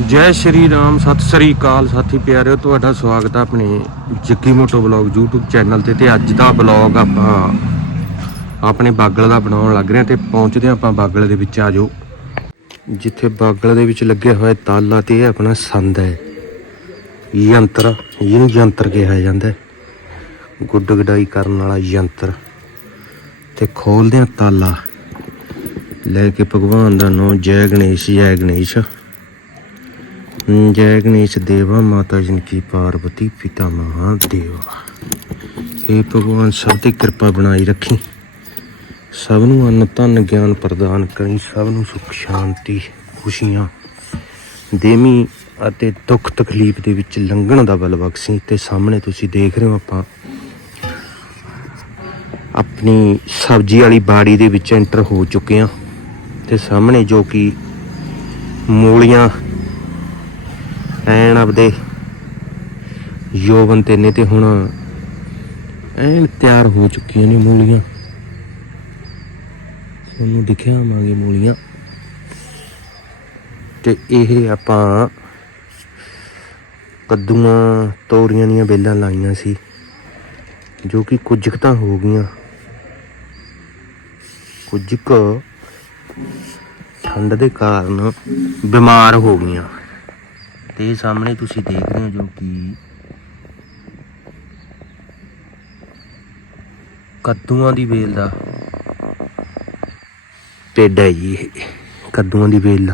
ਜੈ ਸ਼੍ਰੀ ਰਾਮ, ਸਤਿ ਸ੍ਰੀ ਅਕਾਲ ਸਾਥੀ ਪਿਆਰਿਓ, ਤੁਹਾਡਾ ਸਵਾਗਤ ਹੈ ਆਪਣੇ Jaggi moto blog YouTube channel ਤੇ ਤੇ ਅੱਜ ਦਾ ਬਲੌਗ ਆਪਾਂ ਆਪਣੇ ਬਾਗਲ ਦਾ ਬਣਾਉਣ ਲੱਗ ਰਹੇ ਹਾਂ ਤੇ ਪਹੁੰਚਦੇ ਹਾਂ ਆਪਾਂ ਬਾਗਲ ਦੇ ਵਿੱਚ, ਆ ਆਜੋ ਜਿੱਥੇ ਬਾਗਲ ਦੇ ਵਿੱਚ ਲੱਗੇ ਹੋਇਆ ਤਾਲਾ ਤੇ ਇਹ ਆਪਣਾ ਸੰਦ ਹੈ। ਯੰਤਰ, ਇਹਨੂੰ ਯੰਤਰ ਕਿਹਾ ਜਾਂਦਾ ਹੈ। ਗੁੱਡ ਗਡਾਈ ਕਰਨ ਵਾਲਾ ਯੰਤਰ। ਤੇ ਖੋਲਦੇ ਹਾਂ ਤਾਲਾ। ਲੈ ਕੇ ਭਗਵਾਨ ਦਾ ਨਾਮ ਜੈ ਗਣੇਸ਼ ਜੈ ਗਣੇਸ਼। ਜੈ ਗਣੇਸ਼ ਦੇਵਾ, ਮਾਤਾ ਜਿਨਕੀ ਪਾਰਵਤੀ ਪਿਤਾ ਮਹਾਦੇਵਾ। हे ਭਗਵਾਨ, ਸਭ ਦੀ ਕਿਰਪਾ ਬਣਾਈ ਰੱਖੀ। ਸਭ ਨੂੰ ਅੰਨ ਧਨ ਗਿਆਨ ਪ੍ਰਦਾਨ ਕਰੀ, ਸਭ ਨੂੰ ਸੁਖ, ਸ਼ਾਂਤੀ, ਖੁਸ਼ੀਆਂ ਦੇਵੀ ਅਤੇ ਦੁੱਖ ਤਕਲੀਫ ਦੇ ਵਿੱਚ ਲੰਘਣ ਦਾ ਬਲ ਬਖਸ਼ੀ। ਤੇ ਸਾਹਮਣੇ ਤੁਸੀਂ ਦੇਖ ਰਹੇ ਹੋ ਆਪਾਂ ਆਪਣੀ ਸਬਜ਼ੀ ਵਾਲੀ ਬਾੜੀ ਦੇ ਵਿੱਚ ਐਂਟਰ ਹੋ ਚੁੱਕੇ ਹਾਂ। ਤੇ ਸਾਹਮਣੇ ਜੋ ਕਿ ਮੂਲੀਆਂ ਐਨ ਆਪਦੇ ਯੋਵਨ ਤੇ ਨੇ ਤੇ ਹੁਣ ਐਨ ਤਿਆਰ ਹੋ ਚੁੱਕੀਆਂ ਨੇ ਮੂਲੀਆਂ। ਤੁਹਾਨੂੰ ਦਿਖਿਆ ਆਵਾਂਗੇ ਮੂਲੀਆਂ। ਤੇ ਇਹ ਆਪਾਂ ਕੱਦੂਆਂ, ਤੋਰੀਆਂ ਦੀਆਂ ਬੇਲਾਂ ਲਾਈਆਂ ਸੀ, ਜੋ ਕਿ ਕੁਝ ਕੁ ਤਾਂ ਹੋ ਗਈਆਂ। ਕੁਝ ਕੁ ਠੰਡ ਦੇ ਕਾਰਨ ਬਿਮਾਰ ਹੋ ਗਈਆਂ। ਤੇ ਇਹ ਸਾਹਮਣੇ ਤੁਸੀਂ ਦੇਖ ਰਹੇ ਹੋ ਜੋ ਕਿ ਕੱਦੂਆਂ ਦੀ ਵੇਲ ਦਾ ਟੇਡ ਹੈ ਜੀ ਇਹ, ਕੱਦੂਆਂ ਦੀ ਵੇਲ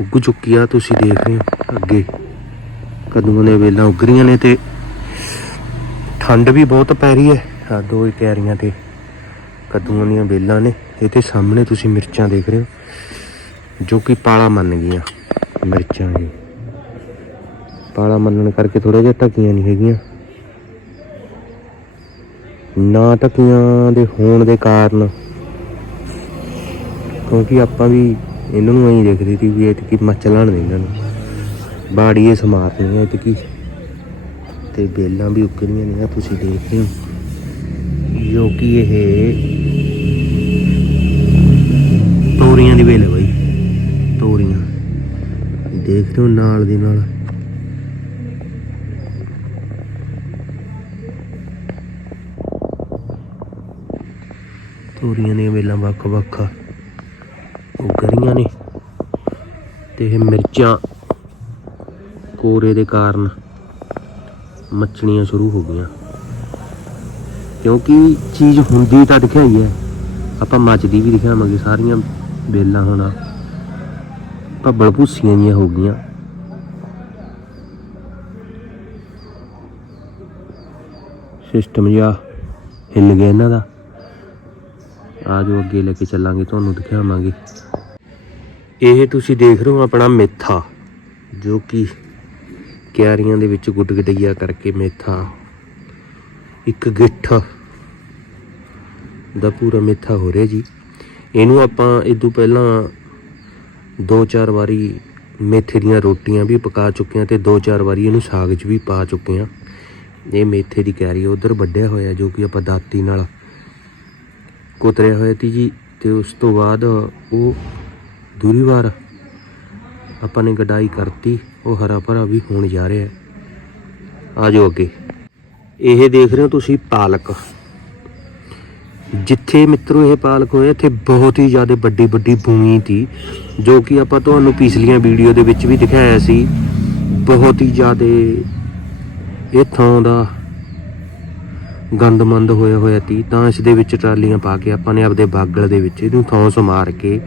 ਉੱਗ ਚੁੱਕੀ ਆ, ਤੁਸੀਂ ਦੇਖ ਰਹੇ ਹੋ ਅੱਗੇ। ਕੱਦੂਆਂ ਦੀਆਂ ਵੇਲਾਂ ਉੱਗ ਰਹੀਆਂ ਨੇ ਤੇ ਠੰਡ ਵੀ ਬਹੁਤ ਪੈ ਰਹੀ ਹੈ। ਆ ਦੋ ਹੀ ਕੈਰੀਆਂ ਤੇ ਕੱਦੂਆਂ ਦੀਆਂ ਵੇਲਾਂ ਨੇ। ਇਹ ਤੇ ਸਾਹਮਣੇ ਤੁਸੀਂ ਮਿਰਚਾਂ ਦੇਖ ਰਹੇ ਹੋ, ਜੋ ਕਿ ਪਾਲਾ ਮੰਨ ਗਈਆਂ ਮਿਰਚਾਂ ਜੀ। ਪਾਲਾ ਮੰਨਣ ਕਰਕੇ ਥੋੜਾ ਜਿਹਾ ਟਕੀਆਂ ਨਹੀਂ ਹੈਗੀਆਂ। ਨਾ ਟਕੀਆਂ ਦੇ ਹੋਣ ਦੇ ਕਾਰਨ ਕਿਉਂਕਿ ਆਪਾਂ ਵੀ ਇਹਨਾਂ ਨੂੰ ਐਂ ਦੇਖਦੇ ਸੀ ਵੀ ਇਤਕੀ ਕਿ ਨਹੀਂ ਇਹਨਾਂ ਨੂੰ। ਬਾੜੀ ਸਮਾਰਨੀ ਹੈ ਤੇ ਕੀ ਤੇ ਬੇਲਾਂ ਵੀ ਉੱਗਣੀਆਂ ਨੇ ਆ ਤੁਸੀਂ ਦੇਖ ਰਹੇ ਹੋ। ਜੋ ਕਿ ਇਹ ਤੋਰੀਆਂ ਦੀ ਵੇਲ ਹੈ ਬਾਈ। ਤੋਰੀਆਂ। ਦੇਖ ਰਹੇ ਹੋ ਨਾਲ ਦੀ ਨਾਲ। ਤੋਰੀਆਂ ਦੀਆਂ ਵੇਲਾਂ ਵੱਖ ਵੱਖ। ਉੱਗ ਰਹੀਆਂ ਨੇ। ਤੇ ਇਹ ਮਿਰਚਾਂ ਕੋਰੇ ਦੇ ਕਾਰਨ ਮੱਚਣੀਆਂ ਸ਼ੁਰੂ ਹੋ ਗਈਆਂ। ਕਿਉਂਕਿ ਚੀਜ਼ ਹੁੰਦੀ ਤਾਂ ਦਿਖਾਈ ਹੈ। ਆਪਾਂ ਮੱਚਦੀ ਵੀ ਦਿਖਾਵਾਂਗੇ, ਸਾਰੀਆਂ ਵੇਲਾਂ ਹੁਣ। ਭੱਬਲ ਭੂਸੀਆਂ ਜੀਆਂ ਹੋ ਗਈਆਂ। ਸਿਸਟਮ ਜਿਹਾ ਹਿੱਲ ਗਿਆ ਇਹਨਾਂ ਦਾ। ਆ ਜੋ ਅੱਗੇ ਲੈ ਕੇ ਚੱਲਾਂਗੇ, ਤੁਹਾਨੂੰ ਦਿਖਾਵਾਂਗੇ। ਇਹ ਤੁਸੀਂ ਦੇਖ ਰਹੇ ਹੋ ਆਪਣਾ ਮੇਥਾ, ਜੋ ਕਿ ਕਿਆਰੀਆਂ ਦੇ ਵਿੱਚ ਗੁੱਡ ਗਡਈਆ ਕਰਕੇ ਮੇਥਾ, ਇੱਕ ਗਿੱਠ ਦਾ ਪੂਰਾ ਮੇਥਾ ਹੋ ਰਿਹਾ ਜੀ। ਇਹਨੂੰ ਆਪਾਂ ਇਦੋਂ ਪਹਿਲਾਂ ਦੋ ਚਾਰ ਵਾਰੀ ਮੇਥੇ ਦੀਆਂ ਰੋਟੀਆਂ ਵੀ ਪਕਾ ਚੁੱਕੇ ਹਾਂ ਤੇ ਦੋ ਚਾਰ ਵਾਰੀ ਇਹਨੂੰ ਸਾਗ 'ਚ ਵੀ ਪਾ ਚੁੱਕੇ ਹਾਂ। ਇਹ ਮੇਥੇ ਦੀ ਕੈਰੀ ਉਧਰ ਵੱਢਿਆ ਹੋਇਆ, ਜੋ ਕਿ ਆਪਾਂ ਦਾਤੀ ਨਾਲ ਕੁਤਰਿਆ ਹੋਇਆ ਤੀ ਜੀ ਤੇ ਉਸ ਤੋਂ ਬਾਅਦ ਉਹ ਦੂਰੀ ਵਾਰ ਆਪਾਂ ਨੇ ਗਡਾਈ ਕਰਤੀ, ਉਹ ਹਰਾ ਭਰਾ ਵੀ ਹੋਣ ਜਾ ਰਿਹਾ ਆ ਜਾਓ ਅੱਗੇ। ਇਹ ਦੇਖ ਰਹੇ ਹੋ ਤੁਸੀਂ ਪਾਲਕ। ਜਿੱਥੇ ਮਿੱਤਰੋ ਇਹ ਪਾਲਕ ਹੋਇਆ ਇੱਥੇ ਬਹੁਤ ਹੀ ਜ਼ਿਆਦਾ ਵੱਡੀ ਵੱਡੀ ਭੂਮੀ ਸੀ ਜੋ ਕਿ ਆਪਾਂ ਤੁਹਾਨੂੰ ਪਿਛਲੀਆਂ ਵੀਡੀਓ ਦੇ ਵਿੱਚ ਵੀ ਦਿਖਾਇਆ ਸੀ। ਬਹੁਤ ਹੀ ਜ਼ਿਆਦਾ ਇਹ ਥਾਂ ਦਾ ਗੰਦਮੰਦ ਹੋਇਆ ਹੋਇਆ ਤੀ, ਤਾਂ ਇਸ ਦੇ ਵਿੱਚ ਟਰਾਲੀਆਂ ਪਾ ਕੇ ਆਪਾਂ ਨੇ ਆਪਦੇ ਬਾਗਲ ਦੇ ਵਿੱਚ ਇਹਨੂੰ ਥਾਂ ਸਮਾਰ ਕੇ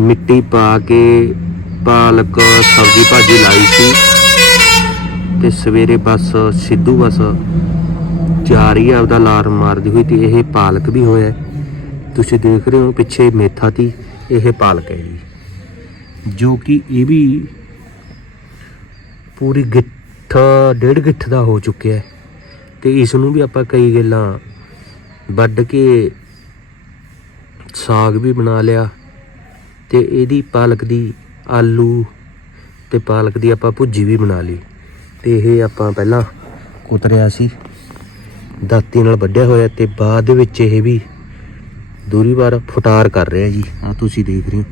ਮਿੱਟੀ ਪਾ ਕੇ ਪਾਲਕ ਸਬਜ਼ੀ ਭਾਜੀ ਲਾਈ ਸੀ। ਤੇ ਸਵੇਰੇ ਬਸ ਸਿੱਧੂ ਬਸ ਜਾ ਰਹੀ ਆ ਆਪਦਾ ਲਾਰ ਮਾਰਦੀ ਹੋਈ ਤੇ, ਇਹ ਪਾਲਕ ਵੀ ਹੋਇਆ। ਤੁਸੀਂ ਦੇਖ ਰਹੇ ਹੋ ਪਿੱਛੇ ਮੇਥਾ ਤੀ, ਇਹ ਪਾਲਕ ਹੈ ਜੀ। ਜੋ ਕਿ ਇਹ ਵੀ ਪੂਰੀ ਗਿੱਠ, ਡੇਢ ਗਿੱਠ ਦਾ ਹੋ ਚੁੱਕਿਆ ਹੈ। ਤੇ ਇਸ ਨੂੰ ਵੀ ਆਪਾਂ ਕਈ ਗੱਲਾਂ ਵੱਢ ਕੇ ਸਾਗ ਵੀ ਬਣਾ ਲਿਆ ਤੇ ਇਹਦੀ ਪਾਲਕ ਦੀ ਆਲੂ ਤੇ ਪਾਲਕ ਦੀ ਆਪਾਂ ਭੁੱਜੀ ਵੀ ਬਣਾ ਲਈ ਤੇ ਇਹ ਆਪਾਂ ਪਹਿਲਾਂ ਕੁਤਰਿਆ ਸੀ, ਦਾਤੀ ਨਾਲ ਵੱਢਿਆ ਹੋਇਆ ਤੇ ਬਾਅਦ ਦੇ ਵਿੱਚ ਇਹ ਵੀ ਦੂਰੀ ਵਾਰ ਫੁਟਾਰ ਕਰ ਰਿਹਾ ਜੀ। ਆ ਤੁਸੀਂ ਦੇਖ ਰਹੇ ਹੋ।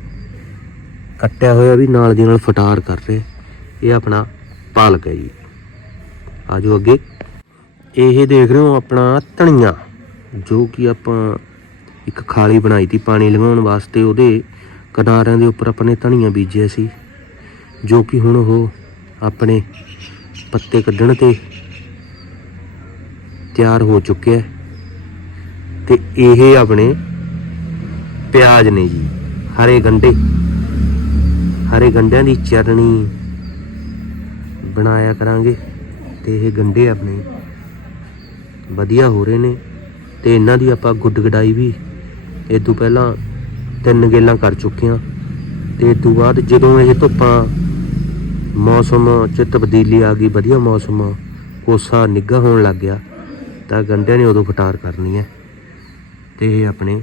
ਕੱਟਿਆ ਹੋਇਆ ਵੀ ਨਾਲ ਦੀ ਨਾਲ ਫਟਾਰ ਕਰ ਰਹੇ। ਇਹ ਆਪਣਾ ਪਾਲਕ ਹੈ ਜੀ। ਆਜੋ ਅੱਗੇ। ਇਹ ਦੇਖ ਰਹੇ ਹੋ ਆਪਣਾ ਧਨੀਆ, ਜੋ ਕਿ ਆਪਾਂ ਇੱਕ ਖਾਲੀ ਬਣਾਈ ਤੀ ਪਾਣੀ ਲਗਾਉਣ ਵਾਸਤੇ। ਉਹਦੇ ਕਿਨਾਰਿਆਂ ਦੇ ਉੱਪਰ ਆਪਣੇ ਧਨੀਆ ਬੀਜਿਆ ਸੀ, ਜੋ ਕਿ ਹੁਣ ਉਹ ਆਪਣੇ ਪੱਤੇ ਕੱਢਣ ਤੇ ਤਿਆਰ ਹੋ ਚੁੱਕਿਆ ਹੈ। ਤੇ ਇਹ ਆਪਣੇ ਪਿਆਜ਼ ਨੇ ਜੀ, ਹਰੇ ਗੰਡੇ ਹਰੇ ਗੰਡਿਆਂ ਦੀ ਚਟਣੀ ਬਣਾਇਆ ਕਰਾਂਗੇ। ਤੇ ਇਹ ਗੰਡੇ ਆਪਣੇ ਵਧੀਆ ਹੋ ਰਹੇ ਨੇ ਤੇ ਇਹਨਾਂ ਦੀ ਆਪਾਂ ਗੁੱਡ ਗਡਾਈ ਵੀ ਇਹ ਤੋਂ ਪਹਿਲਾਂ ਤਿੰਨ ਗੇਲਾਂ ਕਰ ਚੁੱਕੇ ਹਾਂ ਤੇ ਇਹ ਤੋਂ ਬਾਅਦ ਜਦੋਂ ਇਹ ਧੁੱਪਾਂ ਮੌਸਮ ਚ ਤਬਦੀਲੀ ਆ ਗਈ, ਵਧੀਆ ਮੌਸਮ, ਕੋਸਾ ਨਿੱਘਾ ਹੋਣ ਲੱਗ ਗਿਆ, ਤਾਂ ਗੰਡਿਆਂ ਨੇ ਉਦੋਂ ਫਟਾਰ ਕਰਨੀ ਹੈ ਤੇ ਇਹ ਆਪਣੇ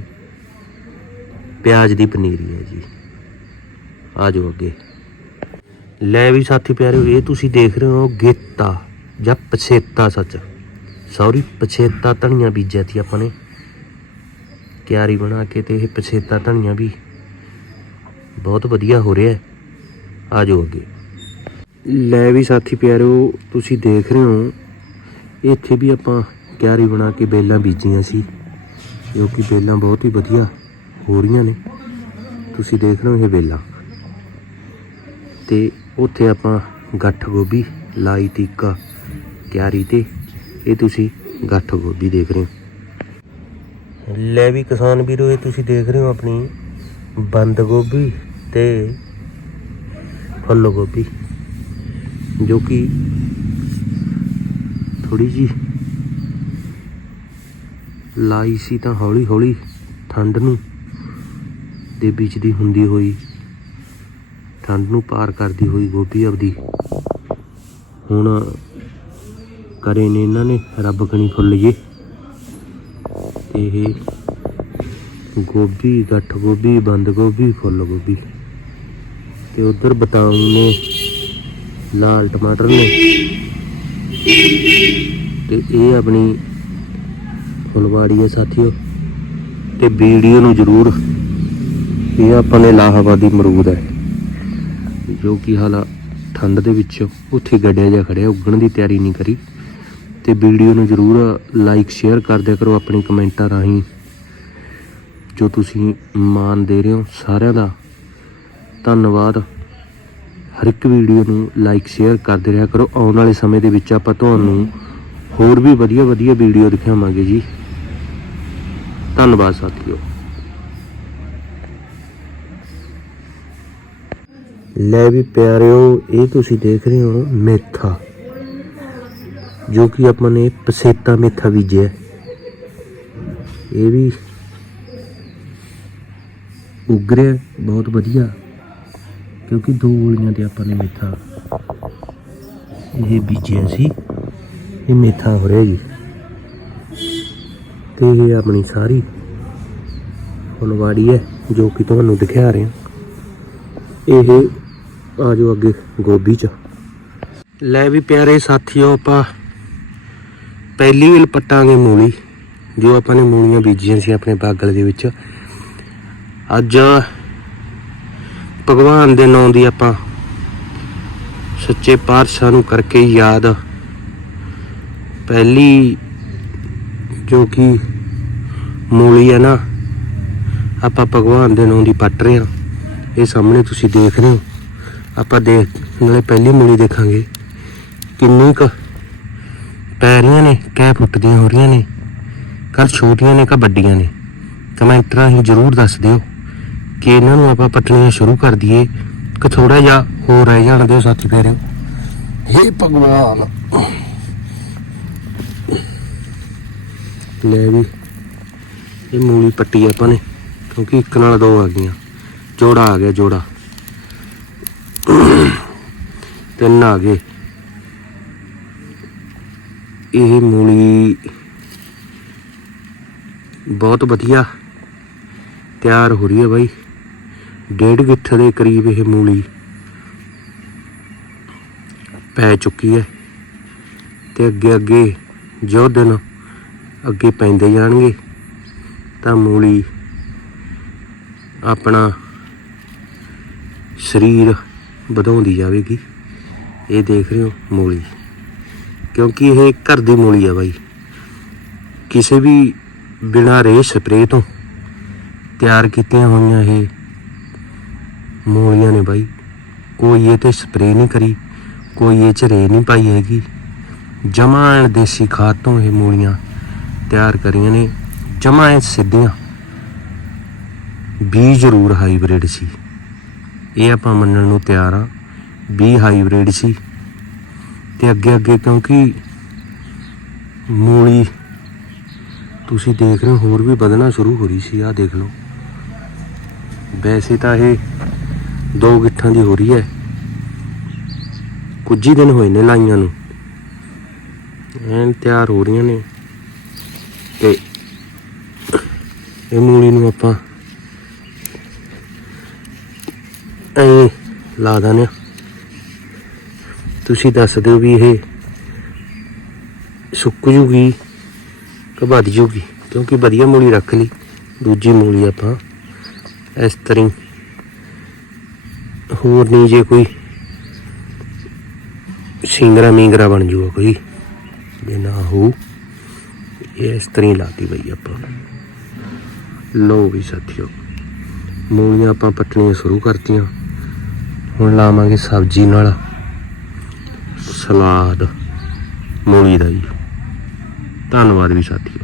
ਪਿਆਜ਼ ਦੀ ਪਨੀਰੀ ਹੈ ਜੀ। ਆ ਜਾਓ ਅੱਗੇ। ਲੈ ਵੀ ਸਾਥੀ ਪਿਆਰਿਓ, ਇਹ ਤੁਸੀਂ ਦੇਖ ਰਹੇ ਹੋ ਗੇਤਾ ਜਾਂ ਪਛੇਤਾ ਸੱਚ। ਸੌਰੀ, ਪਛੇਤਾ ਧਨੀਆ ਬੀਜਿਆ ਸੀ ਆਪਾਂ ਨੇ। ਕਿਆਰੀ ਬਣਾ ਕੇ ਤੇ ਇਹ ਪਛੇਤਾ ਧਨੀਆ ਵੀ ਬਹੁਤ ਵਧੀਆ ਹੋ ਰਿਹਾ ਆ ਜਾਓ ਅੱਗੇ। ਲੈ ਵੀ ਸਾਥੀ ਪਿਆਰੋ, ਤੁਸੀਂ ਦੇਖ ਰਹੇ ਹੋ, ਇੱਥੇ ਵੀ ਆਪਾਂ ਕਿਆਰੀ ਬਣਾ ਕੇ ਬੇਲਾਂ ਬੀਜੀਆਂ ਸੀ। ਜੋ ਕਿ ਬੇਲਾਂ ਬਹੁਤ ਹੀ ਵਧੀਆ ਹੋ ਰਹੀਆਂ ਨੇ। ਤੁਸੀਂ ਦੇਖ ਰਹੇ ਹੋ ਇਹ ਬੇਲਾਂ। ਤੇ ਉੱਥੇ ਆਪਾਂ ਗੱਠ ਗੋਭੀ ਲਾਈ ਟੀਕਾ ਕਿਆਰੀ ਤੇ ਇਹ ਤੁਸੀਂ ਗੱਠ ਗੋਭੀ ਦੇਖ ਰਹੇ ਹੋ। ਲੈ ਵੀ ਕਿਸਾਨ ਵੀਰੋ, ਇਹ ਤੁਸੀਂ ਦੇਖ ਰਹੇ ਹੋ ਆਪਣੀ ਬੰਦ ਗੋਭੀ ਤੇ ਫੁੱਲ ਗੋਭੀ, ਜੋ ਕਿ ਥੋੜੀ ਜੀ ਲਾਈ ਸੀ ਤਾਂ ਹੌਲੀ ਹੌਲੀ ਠੰਡ ਨੂੰ ਦੇ ਵਿੱਚ ਦੀ ਹੁੰਦੀ ਹੋਈ, ਠੰਡ ਨੂੰ ਪਾਰ ਕਰਦੀ ਹੋਈ ਗੋਭੀ ਆਪਦੀ। ਹੁਣ ਕਰੇ ਨੇ ਇਹਨਾਂ ਨੇ, ਰੱਬ ਕਣੀ ਫੁੱਲ ਜੇ। ਤੇ ਇਹ ਗੋਭੀ, ਗੱਠ ਗੋਭੀ, ਬੰਦ ਗੋਭੀ, ਫੁੱਲ ਗੋਭੀ। ਤੇ ਉਧਰ ਬਤਾਉ ਨੇ, ਲਾਲ ਟਮਾਟਰ ਨੇ। ਤੇ ਇਹ ਆਪਣੀ ਫੁਲਵਾੜੀ ਹੈ ਸਾਥੀਓ। ਤੇ ਵੀਡੀਓ ਨੂੰ ਜ਼ਰੂਰ ਇਹ ਆਪਾਂ ਨੇ ਲਾਹਾਬਾਦੀ ਅਮਰੂਦ ਹੈ। ਜੋ ਕਿ ਹਾਲਾ ਠੰਡ ਦੇ ਵਿੱਚ ਉੱਥੇ ਗੱਡਿਆ ਜਾ ਖੜਿਆ, ਉੱਗਣ ਦੀ ਤਿਆਰੀ ਨਹੀਂ ਕਰੀ। ਤੇ ਵੀਡੀਓ ਨੂੰ ਜ਼ਰੂਰ ਲਾਈਕ ਸ਼ੇਅਰ ਕਰ ਦਿਆ ਕਰੋ ਆਪਣੇ ਕਮੈਂਟਾਂ ਰਾਹੀਂ, ਜੋ ਤੁਸੀਂ ਮਾਨ ਦੇ ਰਹੇ ਹੋ ਸਾਰਿਆਂ ਦਾ। ਧੰਨਵਾਦ। ਹਰ ਇੱਕ ਵੀਡੀਓ ਨੂੰ ਲਾਈਕ ਸ਼ੇਅਰ ਕਰਦੇ ਰਿਹਾ ਕਰੋ। ਆਉਣ ਵਾਲੇ ਸਮੇਂ ਦੇ ਵਿੱਚ ਆਪਾਂ ਤੁਹਾਨੂੰ ਹੋਰ ਵੀ ਵਧੀਆ ਵਧੀਆ ਵੀਡੀਓ ਦਿਖਾਵਾਂਗੇ ਜੀ। ਧੰਨਵਾਦ ਸਾਥੀਓ। ਲੈ ਵੀ ਪਿਆਰਿਓ, ਇਹ ਤੁਸੀਂ ਦੇਖ ਰਹੇ ਹੋ ਮੇਥਾ। ਜੋ ਕਿ ਆਪਾਂ ਨੇ ਪਸੇਤਾ ਮੇਥਾ ਬੀਜਿਆ ਇਹ ਵੀ ਉੱਗ ਰਿਹਾ ਬਹੁਤ ਵਧੀਆ, ਕਿਉਂਕਿ ਦੋ ਗੋਲੀਆਂ ਤੇ ਆਪਾਂ ਨੇ ਮੇਥਾ। ਇਹ ਬੀਜਿਆ ਸੀ, ਇਹ ਮੇਥਾ ਹੋ ਰਿਹਾ ਜੀ। ਤੇ ਇਹ ਆਪਣੀ ਸਾਰੀ ਫੁਲਵਾੜੀ ਹੈ, ਜੋ ਕਿ ਤੁਹਾਨੂੰ ਦਿਖਾ ਰਹੇ। ਹਾਂ ਇਹ ਆ ਜਾਓ ਅੱਗੇ ਗੋਭੀ ਚ। ਲੈ ਵੀ ਪਿਆਰੇ ਸਾਥੀਓ, ਆਪਾਂ ਪਹਿਲੀ ਵਿਲ ਪੱਟਾਂਗੇ ਮੂਲੀ, ਜੋ ਆਪਾਂ ਨੇ ਮੂਲੀਆਂ ਬੀਜੀਆਂ ਸੀ ਆਪਣੇ ਬਾਗਲ ਦੇ ਵਿੱਚ। ਅੱਜ ਭਗਵਾਨ ਦੇ ਨਾਂ ਦੀ ਆਪਾਂ ਸੱਚੇ ਪਾਤਸ਼ਾਹ ਨੂੰ ਕਰਕੇ ਯਾਦ ਪਹਿਲੀ ਜੋ ਕਿ ਮੂਲੀ ਹੈ ਨਾ, ਆਪਾਂ ਭਗਵਾਨ ਦੇ ਨਾਂ ਦੀ ਪੱਟ ਰਹੇ ਹਾਂ। ਇਹ ਸਾਹਮਣੇ ਤੁਸੀਂ ਦੇਖ ਰਹੇ ਹੋ। ਆਪਾਂ ਦੇਖ, ਨਾਲੇ ਪਹਿਲੀ ਮੂਲੀ ਦੇਖਾਂਗੇ। ਕਿੰਨੀ ਕੁ ਪੈ ਰਹੀਆਂ ਨੇ ਕਹਿ ਫੁੱਟਦੀਆਂ ਹੋ ਰਹੀਆਂ ਨੇ। ਕੱਲ ਛੋਟੀਆਂ ਨੇ ਕਿ ਵੱਡੀਆਂ ਨੇ। ਕਮੈਂਟ ਰਾਹੀਂ ਜਰੂਰ ਦੱਸ ਦਿਓ ਕਿ ਇਹਨਾਂ ਨੂੰ ਆਪਾਂ ਪੱਟਣੀਆਂ ਸ਼ੁਰੂ ਕਰ ਦਈਏ ਕਿ ਥੋੜਾ ਜਿਹਾ ਹੋਰ ਰਹਿ ਜਾਣ ਦਿਓ ਸਾਥੀ ਫੇਰਿਓ ਹੇ ਭਗਵਾਨ। ਲੈ ਵੀ ਇਹ ਮੂਲੀ ਪੱਟੀ ਆਪਾਂ ਨੇ ਕਿਉਂਕਿ ਇੱਕ ਨਾਲ ਦੋ ਆ ਗਈਆਂ। ਜੋੜਾ ਆ ਗਿਆ ਜੋੜਾ। ਤਿੰਨ ਆ ਗਏ। ਇਹ ਮੂਲੀ ਬਹੁਤ ਵਧੀਆ ਤਿਆਰ ਹੋ ਰਹੀ ਹੈ ਬਾਈ। ਡੇਢ ਗਿੱਠ ਦੇ ਕਰੀਬ ਇਹ ਮੂਲੀ ਪੈ ਚੁੱਕੀ ਹੈ ਤੇ ਅੱਗੇ ਅੱਗੇ ਜੋ ਦਿਨ ਅੱਗੇ ਪੈਂਦੇ ਜਾਣਗੇ ਤਾਂ ਮੂਲੀ ਆਪਣਾ ਸਰੀਰ ਵਧਾਉਂਦੀ ਜਾਵੇਗੀ। ਇਹ ਦੇਖ ਰਹੇ ਹੋ ਮੂਲੀ। ਕਿਉਂਕਿ ਇਹ ਘਰ ਦੀ ਮੂਲੀ ਆ ਬਾਈ। ਕਿਸੇ ਵੀ ਬਿਨਾਂ ਰੇ ਸਪਰੇਅ ਤੋਂ ਤਿਆਰ ਕੀਤੀਆਂ ਹੋਈਆਂ ਇਹ ਮੂਲੀਆਂ ਨੇ ਬਾਈ। ਕੋਈ ਇਹ ਤੇ ਸਪਰੇਅ ਨਹੀਂ ਕਰੀ, ਕੋਈ ਇਹ ਚ ਰੇ ਨਹੀਂ ਪਾਈ ਹੈਗੀ। ਜਮਾਂ ਦੇਸੀ ਖਾਦ ਤੋਂ ਇਹ ਮੂਲੀਆਂ ਤਿਆਰ ਕਰੀਆਂ ਨੇ। ਜਮਾਂ ਸਿੱਧੀਆਂ। ਬੀ ਜ਼ਰੂਰ ਹਾਈਬ੍ਰਿਡ ਸੀ। ਇਹ ਆਪਾਂ ਮੰਨਣ ਨੂੰ ਤਿਆਰ ਆ, ਬੀ ਹਾਈਬ੍ਰਿਡ ਸੀ। ਤੇ ਅੱਗੇ ਅੱਗੇ ਕਿਉਂਕਿ ਮੂਲੀ ਤੁਸੀਂ ਦੇਖ ਰਹੇ ਹੋ, ਹੋਰ ਵੀ ਵਧਣਾ ਸ਼ੁਰੂ ਹੋ ਰਹੀ ਸੀ, ਆਹ ਦੇਖ ਲਓ। ਵੈਸੇ ਤਾਂ ਇਹ ਦੋ ਗਿੱਠਾਂ ਦੀ ਹੋ ਰਹੀ ਹੈ। ਕੁਝ ਹੀ ਦਿਨ ਹੋਏ ਨੇ ਲਾਈਆਂ ਨੂੰ। ਐਨ ਤਿਆਰ ਹੋ ਰਹੀਆਂ ਨੇ। ਤੇ ਇਹ ਮੂਲੀ ਨੂੰ ਆਪਾਂ ਐ ਲਾ ਦਾਨੇ ਤੁਸੀਂ ਦੱਸ ਦਿਓ ਵੀ ਇਹ ਸੁੱਕ ਜੂਗੀ ਕਿ ਵੱਧ ਜੂਗੀ? ਕਿਉਂਕਿ ਵਧੀਆ ਮੂਲੀ ਰੱਖ ਲਈ। ਦੂਜੀ ਮੂਲੀ ਆਪਾਂ ਇਸ ਤਰ੍ਹਾਂ ਹੀ। ਹੋਰ ਨਹੀਂ ਜੇ ਕੋਈ ਸਿੰਗਰਾ ਮਿੰਗਰਾ ਬਣ ਜੂਗਾ ਕੋਈ। ਜੇ ਨਾ ਹੋ, ਇਹ ਇਸ ਤਰ੍ਹਾਂ ਹੀ ਲਾਤੀ ਬਈ ਆਪਾਂ। ਲੋ ਵੀ ਸਾਥੀਓ, ਮੂਲੀਆਂ ਆਪਾਂ ਪੱਟਣੀਆਂ ਸ਼ੁਰੂ ਕਰਤੀਆਂ। ਹੁਣ ਲਾਵਾਂਗੇ ਸਬਜ਼ੀ ਨਾਲ। ਸਲਾਦ ਮੂਲੀ ਦਾ ਜੀ। ਧੰਨਵਾਦ ਵੀ ਸਾਥੀਓ।